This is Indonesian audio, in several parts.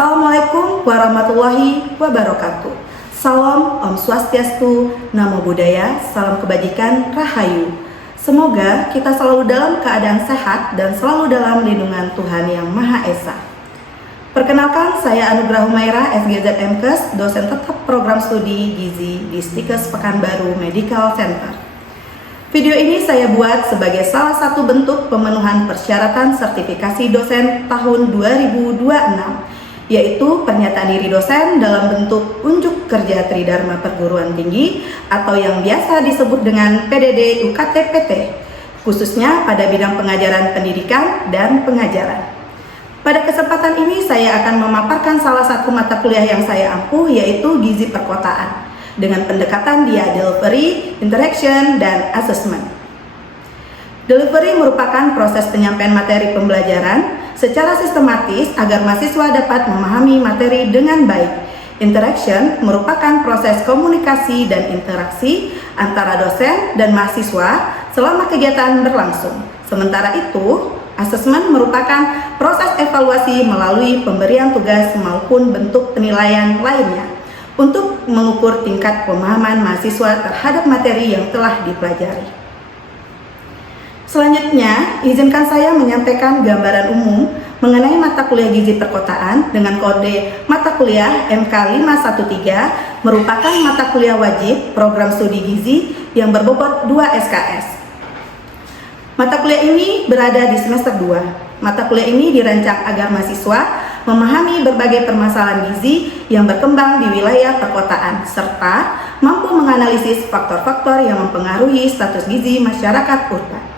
Assalamualaikum warahmatullahi wabarakatuh. Salam, Om Swastiastu, Namo Buddhaya, salam kebajikan, Rahayu. Semoga kita selalu dalam keadaan sehat dan selalu dalam lindungan Tuhan Yang Maha Esa. Perkenalkan, saya Anugrah Humaira, SGZ MKes, dosen tetap program studi Gizi di Stikes Pekanbaru Medical Center. Video ini saya buat sebagai salah satu bentuk pemenuhan persyaratan sertifikasi dosen tahun 2026, yaitu pernyataan diri dosen dalam bentuk unjuk kerja Tridharma Perguruan Tinggi atau yang biasa disebut dengan PDD UKT-PT, khususnya pada bidang pengajaran pendidikan dan pengajaran. Pada kesempatan ini saya akan memaparkan salah satu mata kuliah yang saya ampuh, yaitu Gizi Perkotaan, dengan pendekatan dia delivery, interaction, dan assessment. Delivery merupakan proses penyampaian materi pembelajaran secara sistematis agar mahasiswa dapat memahami materi dengan baik. Interaction merupakan proses komunikasi dan interaksi antara dosen dan mahasiswa selama kegiatan berlangsung. Sementara itu, assessment merupakan proses evaluasi melalui pemberian tugas maupun bentuk penilaian lainnya untuk mengukur tingkat pemahaman mahasiswa terhadap materi yang telah dipelajari. Selanjutnya, izinkan saya menyampaikan gambaran umum mengenai mata kuliah Gizi Perkotaan dengan kode mata kuliah MK513 merupakan mata kuliah wajib program studi Gizi yang berbobot 2 SKS. Mata kuliah ini berada di semester 2. Mata kuliah ini dirancang agar mahasiswa memahami berbagai permasalahan gizi yang berkembang di wilayah perkotaan serta mampu menganalisis faktor-faktor yang mempengaruhi status gizi masyarakat urban.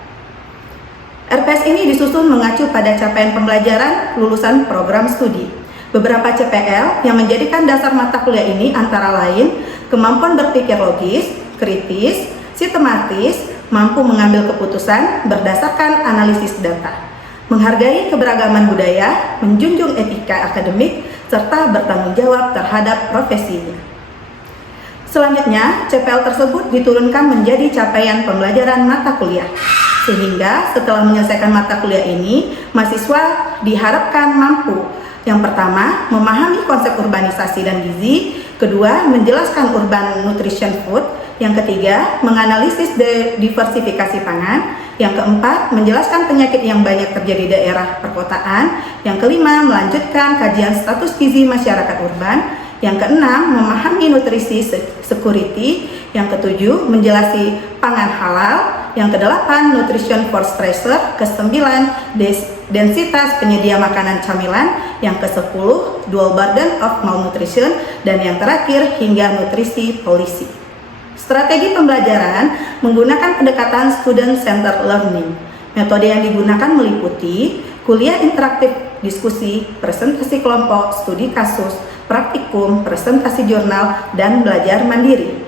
RPS ini disusun mengacu pada capaian pembelajaran lulusan program studi. Beberapa CPL yang menjadikan dasar mata kuliah ini antara lain kemampuan berpikir logis, kritis, sistematis, mampu mengambil keputusan berdasarkan analisis data, menghargai keberagaman budaya, menjunjung etika akademik, serta bertanggung jawab terhadap profesinya. Selanjutnya, CPL tersebut diturunkan menjadi capaian pembelajaran mata kuliah. Sehingga setelah menyelesaikan mata kuliah ini, mahasiswa diharapkan mampu yang pertama, memahami konsep urbanisasi dan gizi, kedua, menjelaskan urban nutrition food, yang ketiga, menganalisis diversifikasi pangan, yang keempat, menjelaskan penyakit yang banyak terjadi di daerah perkotaan, yang kelima, melanjutkan kajian status gizi masyarakat urban, yang keenam, memahami nutrisi security, yang ketujuh, menjelasi pangan halal, yang kedelapan, nutrition for stressor, kesembilan, densitas penyedia makanan camilan, yang kesepuluh, dual burden of malnutrition, dan yang terakhir, hingga nutrisi polisi. Strategi pembelajaran menggunakan pendekatan student-centered learning. Metode yang digunakan meliputi kuliah interaktif, diskusi, presentasi kelompok, studi kasus, praktikum, presentasi jurnal, dan belajar mandiri.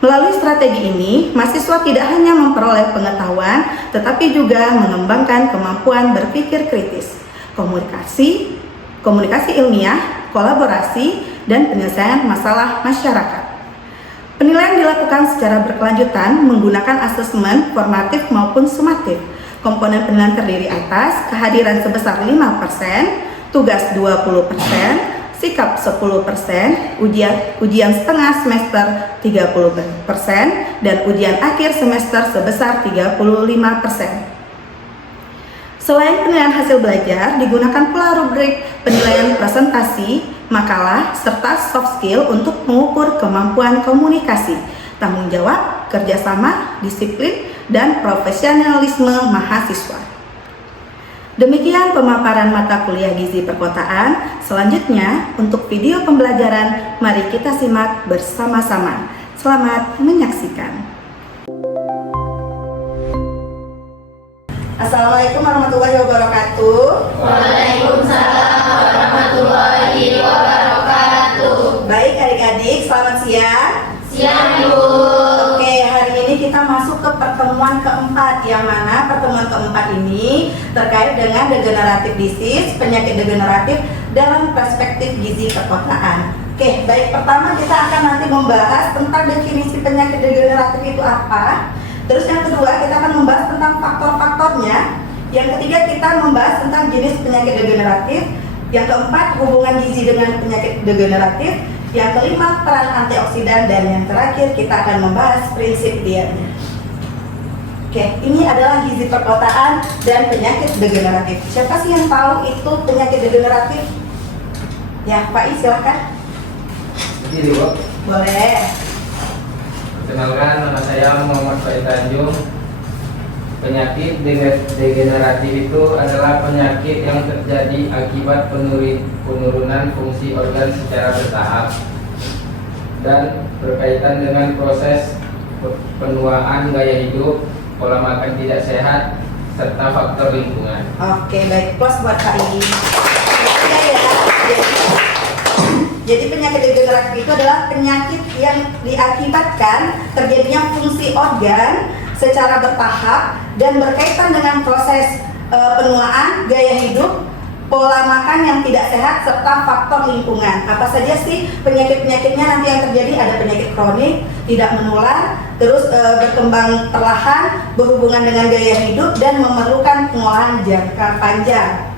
Melalui strategi ini, mahasiswa tidak hanya memperoleh pengetahuan, tetapi juga mengembangkan kemampuan berpikir kritis, komunikasi ilmiah, kolaborasi, dan penyelesaian masalah masyarakat. Penilaian dilakukan secara berkelanjutan menggunakan asesmen formatif maupun sumatif. Komponen penilaian terdiri atas kehadiran sebesar 5%, tugas 20%, sikap 10%, ujian setengah semester 30%, dan ujian akhir semester sebesar 35%. Selain penilaian hasil belajar, digunakan pula rubrik penilaian presentasi, makalah, serta soft skill untuk mengukur kemampuan komunikasi, tanggung jawab, kerjasama, disiplin, dan profesionalisme mahasiswa. Demikian pemaparan mata kuliah Gizi Perkotaan. Selanjutnya, untuk video pembelajaran, mari kita simak bersama-sama. Selamat menyaksikan. Assalamualaikum warahmatullahi wabarakatuh. Waalaikumsalam warahmatullahi wabarakatuh. Baik adik-adik, selamat siang. Siang, Bu. Oke, hari ini kita masuk ke pertemuan keempat, yang mana pertemuan keempat ini terkait dengan degenerative disease, penyakit degeneratif dalam perspektif gizi perkotaan. Oke, baik, pertama kita akan nanti membahas tentang definisi penyakit degeneratif itu apa. Terus yang kedua kita akan membahas tentang faktor-faktornya. Yang ketiga kita membahas tentang jenis penyakit degeneratif. Yang keempat, hubungan gizi dengan penyakit degeneratif. Yang kelima, peran antioksidan. Dan yang terakhir, kita akan membahas prinsip dietnya. Oke, ini adalah gizi perkotaan dan penyakit degeneratif. Siapa sih yang tahu itu penyakit degeneratif? Ya, Pak I, silakan. Jadi, Bu. Boleh. Perkenalkan, nama saya Muhammad Farid Tanjung. Penyakit degeneratif itu adalah penyakit yang terjadi akibat penurunan fungsi organ secara bertahap dan berkaitan dengan proses penuaan gaya hidup, pola makan tidak sehat, serta faktor lingkungan. Oke, baik. Plus buat Kak I. Jadi penyakit degeneratif itu adalah penyakit yang diakibatkan terjadinya fungsi organ secara bertahap dan berkaitan dengan proses penuaan, gaya hidup, pola makan yang tidak sehat, serta faktor lingkungan. Apa saja sih penyakit-penyakitnya nanti yang terjadi? Ada penyakit kronik, tidak menular, terus berkembang perlahan, berhubungan dengan gaya hidup, dan memerlukan pengolahan jangka panjang.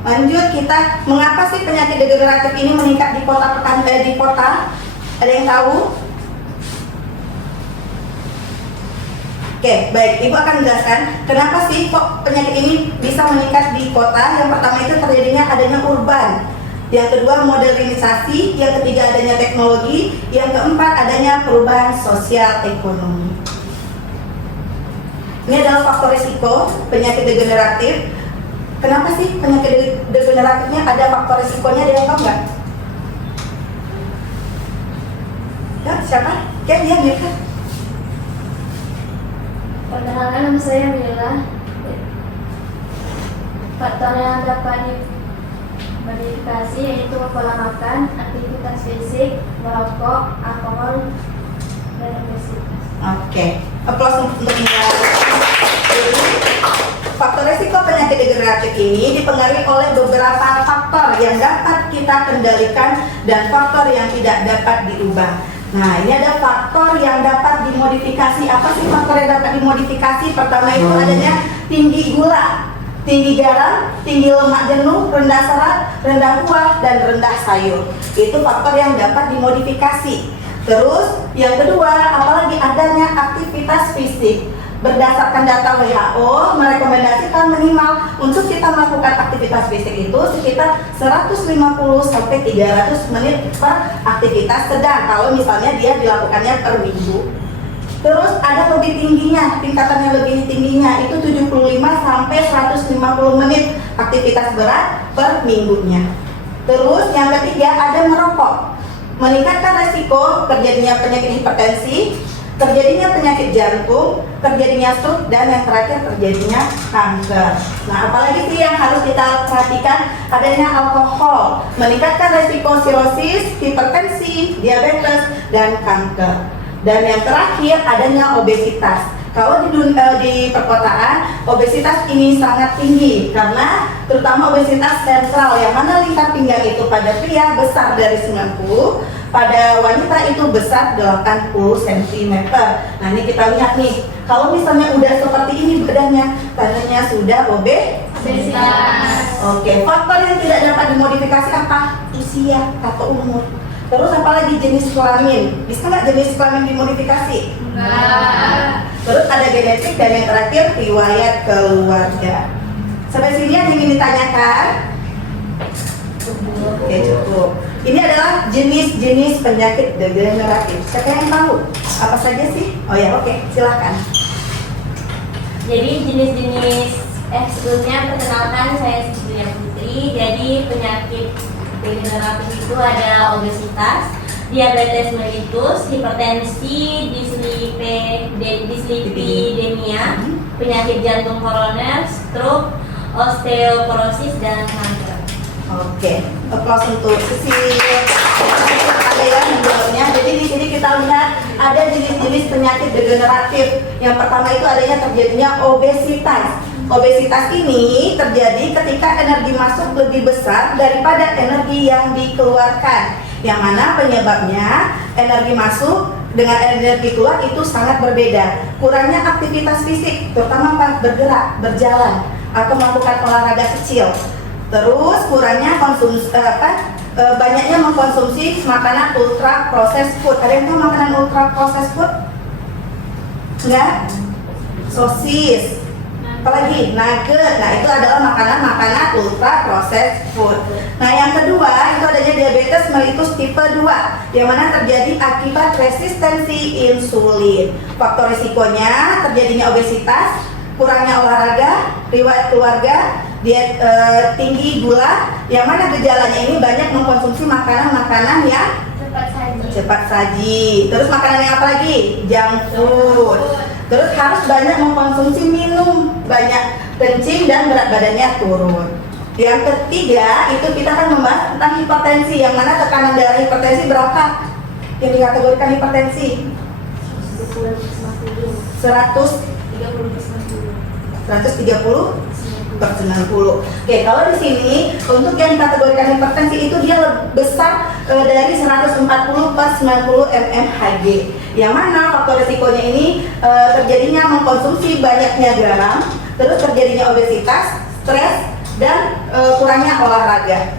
Lanjut, kita mengapa sih penyakit degeneratif ini meningkat di kota di kota? Ada yang tahu? Oke, baik. Ibu akan menjelaskan kenapa sih kok penyakit ini bisa meningkat di kota. Yang pertama itu terjadinya adanya urban. Yang kedua modernisasi. Yang ketiga adanya teknologi. Yang keempat adanya perubahan sosial ekonomi. Ini adalah faktor risiko penyakit degeneratif. Kenapa sih penyakit degeneratifnya ada faktor risikonya? Ada yang tahu nggak? Ya, siapa? Oke, dia Mirka. Perkenalkan, nama saya Mila. Faktor yang dapat dimodifikasi yaitu pola makan, aktivitas fisik, merokok, alkohol, dan obesitas. Oke, aplaus untuk Mila. Faktor risiko penyakit degeneratif ini dipengaruhi oleh beberapa faktor yang dapat kita kendalikan dan faktor yang tidak dapat diubah. Nah, ini ada faktor yang dapat dimodifikasi. Apa sih faktor yang dapat dimodifikasi? Pertama itu adanya tinggi gula, tinggi garam, tinggi lemak jenuh, rendah serat, rendah kuah, dan rendah sayur. Itu faktor yang dapat dimodifikasi. Terus, yang kedua, apalagi adanya aktivitas fisik. Berdasarkan data WHO merekomendasikan minimal untuk kita melakukan aktivitas fisik itu sekitar 150 sampai 300 menit per aktivitas sedang kalau misalnya dia dilakukannya per minggu. Terus ada lebih tingginya, tingkatannya lebih tingginya itu 75 sampai 150 menit aktivitas berat per minggunya. Terus yang ketiga ada merokok, meningkatkan resiko terjadinya penyakit hipertensi, terjadinya penyakit jantung, terjadinya stroke, dan yang terakhir terjadinya kanker. Nah, apalagi sih yang harus kita perhatikan? Adanya alkohol, meningkatkan resiko sirosis, hipertensi, diabetes, dan kanker. Dan yang terakhir adanya obesitas. Kalau di perkotaan, obesitas ini sangat tinggi karena terutama obesitas sentral yang mana lingkar pinggang itu pada pria besar dari 90, pada wanita itu besar 80 cm. Nah, ini kita lihat nih, kalau misalnya udah seperti ini badannya, tandanya sudah obesitas. Oke, faktor yang tidak dapat dimodifikasi apa? Usia atau umur. Terus apalagi jenis kelamin? Bisa nggak jenis kelamin dimodifikasi? Enggak. Terus ada genetik dan yang terakhir riwayat keluarga. Sampai sini yang ingin ditanyakan? Oke, cukup. Ini adalah jenis-jenis penyakit degeneratif. Siapa yang tahu? Apa saja sih? Oh ya, oke, silakan. Jadi jenis-jenis sebelumnya perkenalkan, saya Sicilia Putri. Jadi penyakit degeneratif itu ada obesitas, diabetes mellitus, hipertensi, dislipidemia, penyakit jantung koroner, stroke, osteoporosis, dan kanker. Oke, aplaus untuk Cecil. Ada yang menjawabnya. Jadi di sini kita lihat ada jenis-jenis penyakit degeneratif. Yang pertama itu adanya terjadinya obesitas. Obesitas ini terjadi ketika energi masuk lebih besar daripada energi yang dikeluarkan. Yang mana penyebabnya energi masuk dengan energi keluar itu sangat berbeda. Kurangnya aktivitas fisik, terutama bergerak, berjalan, atau melakukan olahraga kecil. Terus kurangnya banyaknya mengkonsumsi makanan ultra processed food. Ada yang tahu makanan ultra processed food? Enggak? Sosis. Apalagi nugget. Nah, itu adalah makanan ultra processed food. Nah, yang kedua itu adanya diabetes mellitus tipe 2 yang mana terjadi akibat resistensi insulin. Faktor risikonya terjadinya obesitas, kurangnya olahraga, riwayat keluarga, diet tinggi gula, yang mana gejalanya ini banyak mengkonsumsi makanan-makanan yang cepat saji. Terus makanan yang apa lagi? Junk food. Terus harus banyak mengkonsumsi minum, banyak kencing dan berat badannya turun. Yang ketiga itu kita akan membahas tentang hipertensi, yang mana tekanan darah hipertensi berapa yang dikategorikan hipertensi? 130/90. Oke, kalau di sini untuk yang dikategorikan hipertensi itu dia besar dari 140/90 mmHg. Yang mana faktor risikonya ini terjadinya mengkonsumsi banyaknya garam, terus terjadinya obesitas, stres, dan kurangnya olahraga.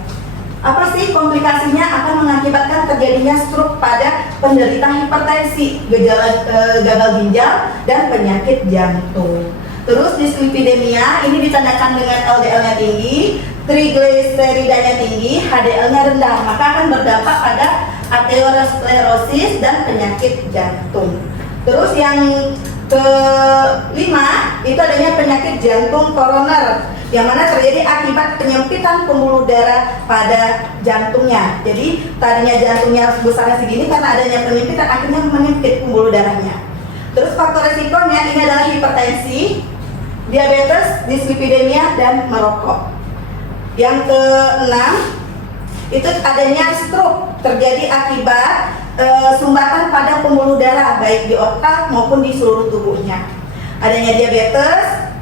Apa sih komplikasinya? Akan mengakibatkan terjadinya stroke pada penderita hipertensi, gejala gagal ginjal, dan penyakit jantung. Terus dislipidemia ini ditandakan dengan LDL-nya tinggi, trigliseridanya tinggi, HDL-nya rendah, maka akan berdampak pada aterosklerosis dan penyakit jantung. Terus yang kelima itu adanya penyakit jantung koroner, yang mana terjadi akibat penyempitan pembuluh darah pada jantungnya. Jadi tadinya jantungnya besarnya segini, karena adanya penyempitan akhirnya menyempit pembuluh darahnya. Terus faktor resikonya ini adalah hipertensi, diabetes, dislipidemia, dan merokok. Yang keenam itu adanya stroke, terjadi akibat sumbatan pada pembuluh darah baik di otak maupun di seluruh tubuhnya. Adanya diabetes,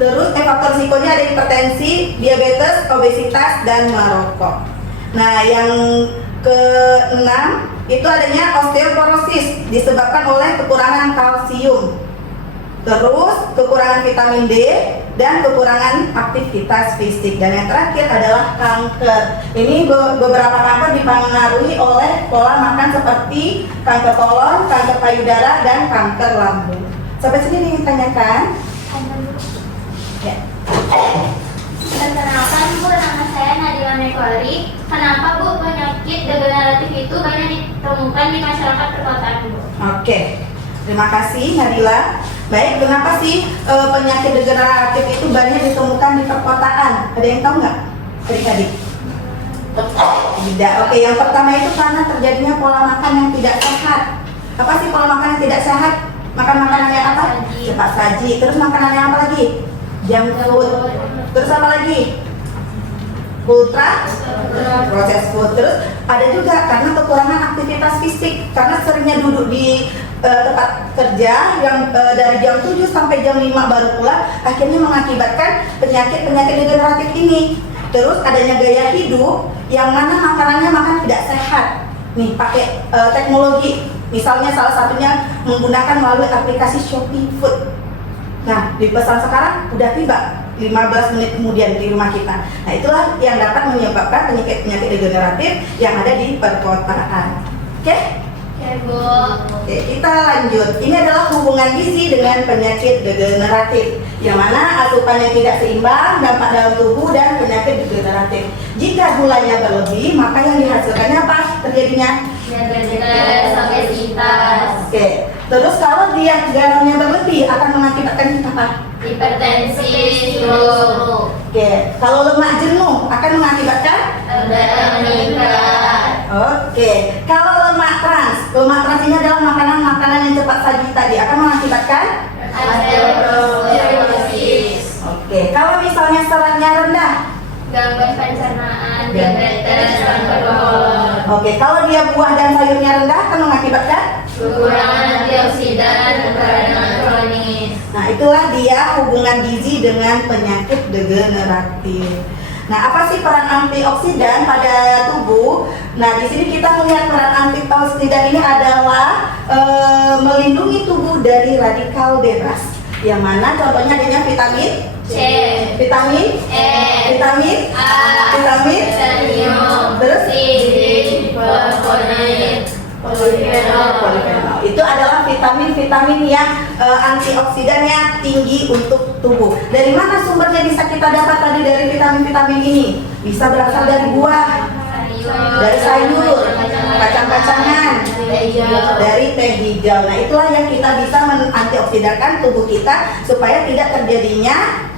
terus faktor risikonya ada hipertensi, diabetes, obesitas, dan merokok. Nah, yang keenam itu adanya osteoporosis disebabkan oleh kekurangan kalsium, terus kekurangan vitamin D, dan kekurangan aktivitas fisik. Dan yang terakhir adalah kanker. Ini beberapa kanker dipengaruhi oleh pola makan seperti kanker kolon, kanker payudara, dan kanker lambung. Sampai sini ingin tanyakan? Ya. Perkenalkan Bu, nama saya Nadila Mekwari. Kenapa Bu penyakit degeneratif itu banyak ditemukan di masyarakat perkotaan Bu? Oke, terima kasih Nadila. Baik, kenapa sih penyakit degeneratif itu banyak ditemukan di perkotaan? Ada yang tahu nggak? Adik-adik? Tidak. Oke, yang pertama itu karena terjadinya pola makan yang tidak sehat. Apa sih pola makan yang tidak sehat? Makan makanan yang apa? Cepat saji. Terus makanan yang apa lagi? Junk food. Terus apa lagi? Ultra processed food. Terus ada juga karena kekurangan aktivitas fisik, karena seringnya duduk di tempat kerja yang dari jam 7 sampai jam 5 baru pulang, akhirnya mengakibatkan penyakit-penyakit degeneratif ini. Terus adanya gaya hidup yang mana makanannya makan tidak sehat. Nih, pakai teknologi. Misalnya salah satunya menggunakan melalui aplikasi Shopee Food. Nah, dipesan sekarang udah tiba 15 menit kemudian di rumah kita. Nah, itulah yang dapat menyebabkan penyakit-penyakit degeneratif yang ada di perkotaan. Oke? Oke Bu. Oke, kita lanjut. Ini adalah hubungan gizi dengan penyakit degeneratif, yang mana asupan yang tidak seimbang, dampak dalam tubuh, dan penyakit degeneratif. Jika gulanya berlebih, maka yang dihasilkannya apa terjadinya? Diabetes, obesitas, Oke. Terus kalau dia garamnya berlebih akan mengakibatkan apa? hipertensi, stroke, Oke. Kalau lemak jenuh akan mengakibatkan? LDL meningkat, Oke. Kalau lemak trans ini adalah makanan-makanan yang cepat saji tadi, akan mengakibatkan? osteoporosis, Oke. Kalau misalnya seratnya rendah? gangguan pencernaan, diabetes, kanker kolon, Oke. Kalau dia buah dan sayurnya rendah akan mengakibatkan? kekurangan antioksidan, dan peradangan kronis. Nah, itulah dia hubungan gizi dengan penyakit degeneratif. Nah, apa sih peran antioksidan pada tubuh? Nah, di sini kita melihat peran antioksidan ini adalah melindungi tubuh dari radikal bebas. Yang mana contohnya adanya vitamin C. Vitamin E. Vitamin A. Vitamin Selenium. Terus? C. Flavonoid. Polifenol. Polifenol. Itu adalah vitamin-vitamin yang antioksidannya tinggi untuk tubuh. Dari mana sumbernya bisa kita dapat tadi dari vitamin-vitamin ini? Bisa berasal dari buah, dari sayur, kacang-kacangan, dari teh hijau. Nah, itulah yang kita bisa mengantioksidankan tubuh kita supaya tidak terjadinya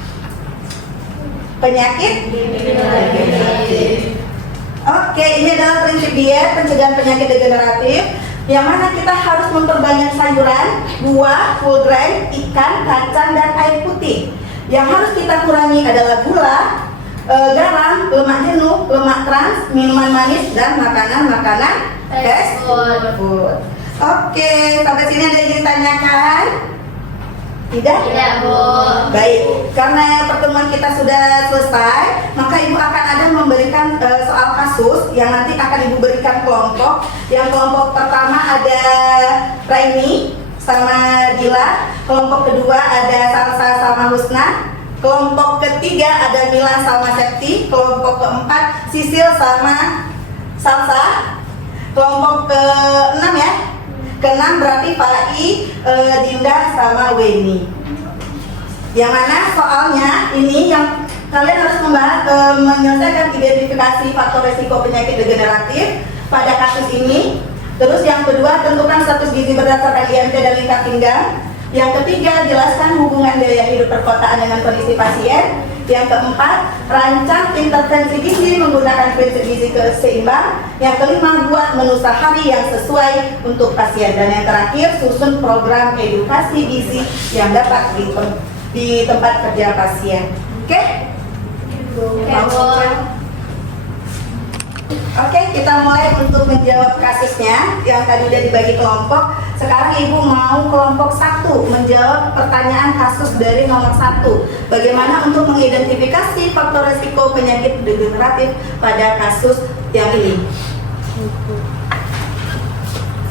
penyakit degeneratif. Oke, ini adalah prinsip diet pencegahan penyakit degeneratif, yang mana kita harus memperbanyak sayuran, buah, whole grain, ikan, kacang, dan air putih. Yang harus kita kurangi adalah gula, garam, lemak jenuh, lemak trans, minuman manis, dan makanan-makanan fast food. Oke, sampai sini ada yang ditanyakan? Tidak? Tidak, Bu. Baik, karena pertemuan kita sudah selesai, maka Ibu akan ada memberikan soal kasus yang nanti akan Ibu berikan kelompok. Yang kelompok pertama ada Raini sama Dila, kelompok kedua ada Salsa sama Husna, kelompok ketiga ada Mila sama Septi, kelompok keempat Sisil sama Salsa, kelompok keenam ya. Keenam berarti Fai, Dinda sama Weni. Yang mana soalnya ini yang kalian harus membahas menyelesaikan identifikasi faktor resiko penyakit degeneratif pada kasus ini. Terus yang kedua, tentukan status gizi berdasarkan IMT dan lingkar pinggang. Yang ketiga, jelaskan hubungan gaya hidup perkotaan dengan kondisi pasien. Yang keempat, rancang intervensi gizi menggunakan prinsip gizi seimbang. Yang kelima, buat menu sehari yang sesuai untuk pasien. Dan yang terakhir, susun program edukasi gizi yang dapat di tempat kerja pasien. Oke? Oke, kita mulai untuk menjawab kasusnya yang tadi udah dibagi kelompok. Sekarang Ibu mau kelompok 1 menjawab pertanyaan kasus dari nomor 1. Bagaimana untuk mengidentifikasi faktor resiko penyakit degeneratif pada kasus yang ini?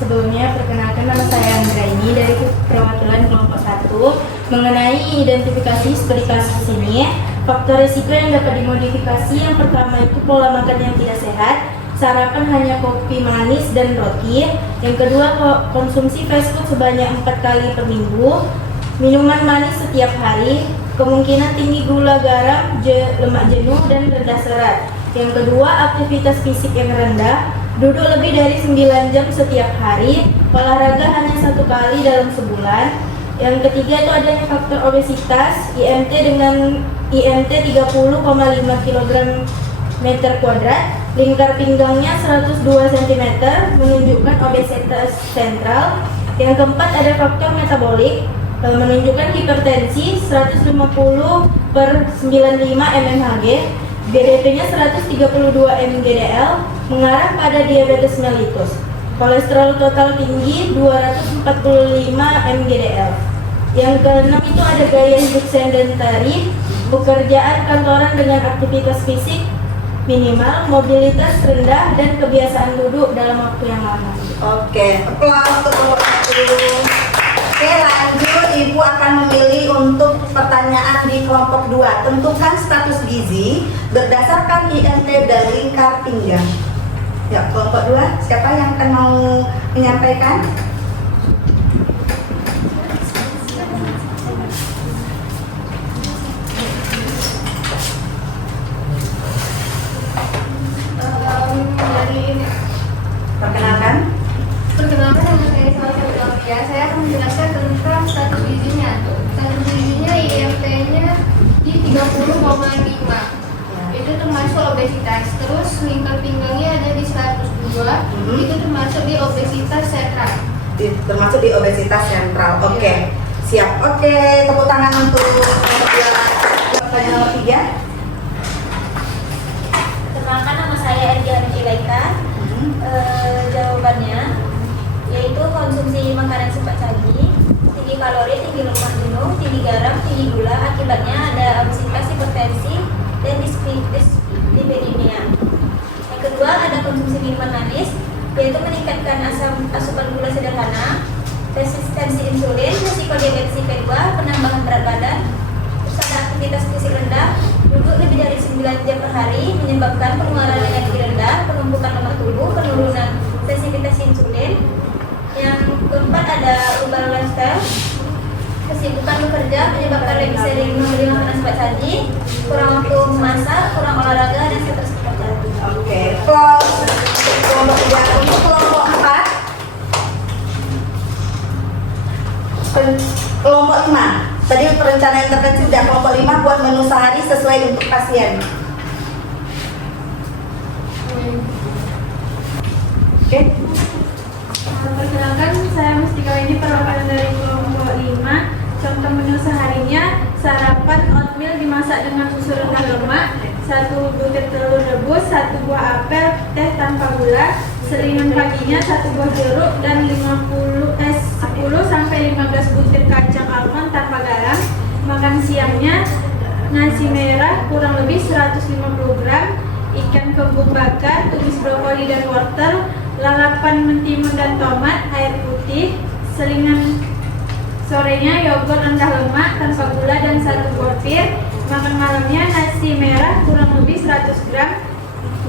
Sebelumnya, perkenalkan nama saya Andraini dari perwakilan kelompok 1. Mengenai identifikasi seperti kasus ini, faktor risiko yang dapat dimodifikasi yang pertama itu pola makan yang tidak sehat, sarapan hanya kopi manis dan roti. Yang kedua, konsumsi fast food sebanyak 4 kali per minggu, minuman manis setiap hari, kemungkinan tinggi gula, garam, lemak jenuh, dan rendah serat. Yang kedua, aktivitas fisik yang rendah, duduk lebih dari 9 jam setiap hari, olahraga hanya 1 kali dalam sebulan. Yang ketiga itu adanya faktor obesitas, IMT dengan IMT 30,5 kg meter kuadrat, lingkar pinggangnya 102 cm, menunjukkan obesitas sentral. Yang keempat ada faktor metabolik, menunjukkan hipertensi 150/95 mmHg, BDP-nya 132 mgdl, mengarah pada diabetes mellitus. Kolesterol total tinggi 245 mgdl. Yang keenam itu ada gaya hidup sedentari, pekerjaan kantoran dengan aktivitas fisik minimal, mobilitas rendah, dan kebiasaan duduk dalam waktu yang lama. Oke, aplaus untuk nomor 1. Oke, lanjut, Ibu akan memilih untuk pertanyaan di kelompok 2. Tentukan status gizi berdasarkan IMT dan lingkar pinggang. Ya, kelompok 2, siapa yang akan mau menyampaikan? Perkenalkan nama saya Salsa Claudia. Saya akan menjelaskan tentang status gizinya. Status gizinya IMT-nya di 30,5. Itu termasuk obesitas. Terus lingkar pinggangnya ada di 102. Itu termasuk di obesitas sentral. Termasuk di obesitas sentral. Oke. Siap. Oke, tepuk tangan untuk pertanyaan nomor 3. Perkenalkan, nama saya Erdiana Ilaika. Jawabannya yaitu konsumsi makanan cepat saji, tinggi kalori, tinggi lemak jenuh, tinggi garam, tinggi gula. Akibatnya ada obesitas, hipertensi, dan dislipidemia. Yang kedua ada konsumsi minuman manis, yaitu meningkatkan asupan gula sederhana, resistensi insulin, risiko diabetes tipe 2, penambahan berat badan, terus ada aktivitas fisik rendah, duduk lebih dari 9 jam per hari, menyebabkan pengeluaran energi rendah, penumpukan lemak tubuh, penurunan sensitivitas insulin. Yang keempat ada urban lifestyle, kesibukan bekerja menyebabkan lebih sering membeli makanan cepat saji, kurang waktu memasak, kurang olahraga, dan stres cepat saji. Oke, close. Kelompok 3. Untuk kelompok 4, kelompok 5. Tadi perencanaan intervensi sudah. Kelompok 5 buat menu sehari sesuai untuk pasien. Oke. Perkenalkan, saya Mustika ini perwakilan dari kelompok 5. Contoh menu seharinya: sarapan oatmeal dimasak dengan susu rendah lemak, 1 butir telur rebus, 1 buah apel, teh tanpa gula. Selingan paginya 1 buah jeruk dan 10 sampai 15 butir kacang almond tanpa garam. Makan siangnya nasi merah kurang lebih 150 gram, ikan kembung bakar, tumis brokoli dan wortel, lalapan mentimun dan tomat, air putih. Selingan sorenya yogurt rendah lemak tanpa gula dan 1 buah pir. Makan malamnya nasi merah kurang lebih 100 gram,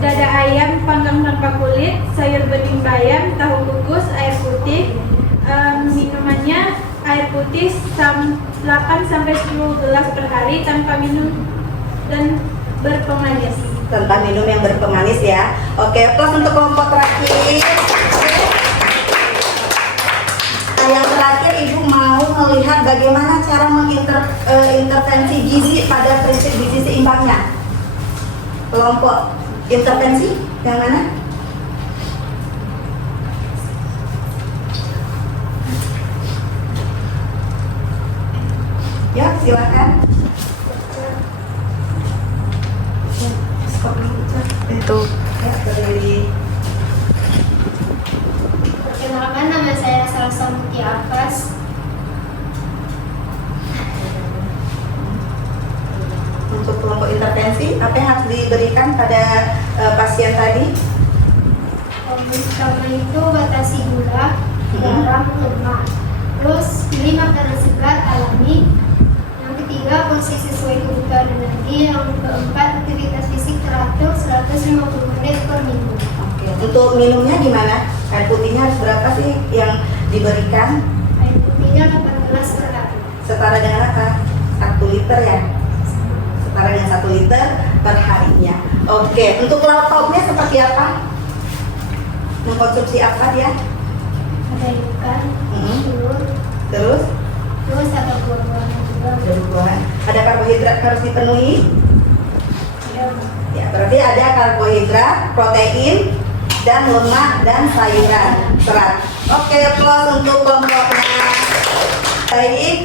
dada ayam panggang tanpa kulit, sayur bening bayam, tahu kukus, air putih. Minumannya air putih 8 sampai 10 gelas per hari tanpa minum dan berpemanis. Tanpa minum yang berpemanis ya. Oke, plus untuk kelompok terakhir. Nah, yang terakhir Ibu mau melihat bagaimana cara mengintervensi gizi pada prinsip gizi seimbangnya. Kelompok intervensi yang mana? Ya, silakan. Itu ya, berdiri. Perkenalkan, nama saya Salsa Muti Abbas. Untuk kelompok intervensi, apa yang harus diberikan pada pasien tadi? Pertama itu batasi gula, garam, lemak. Terus pilih makanan segar alami. Yang ketiga, konsumsi sesuai kebutuhan energi. Yang keempat, aktivitas fisik teratur 150 menit per minggu. Oke. Untuk minumnya gimana? Air putihnya harus berapa sih yang diberikan? Air putihnya 8 gelas per hari. Setara dengan apa? 1 liter ya? Setara dengan 1 liter per harinya. Oke. Untuk lauknya seperti apa? Mengkonsumsi apa dia? Ada ikan, Mm-mm. telur, Terus? terus ada buah-buahan juga. Ada buah. Ada karbohidrat harus dipenuhi? Ada Ya, berarti ada karbohidrat, protein, dan lemak dan sayuran, serat. Oke, plus untuk kelompoknya. Baik,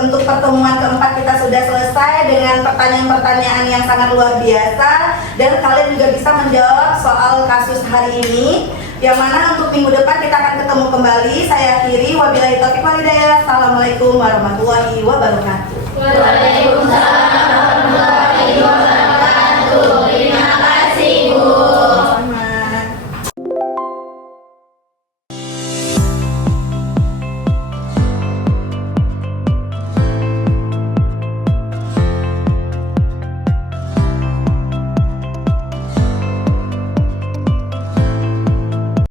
untuk pertemuan keempat kita sudah selesai dengan pertanyaan-pertanyaan yang sangat luar biasa, dan kalian juga bisa menjawab soal kasus hari ini. Yang mana untuk minggu depan kita akan ketemu kembali. Saya akhiri, wabillahi taufiq wal hidayah. Assalamualaikum warahmatullahi wabarakatuh. Waalaikumsalam.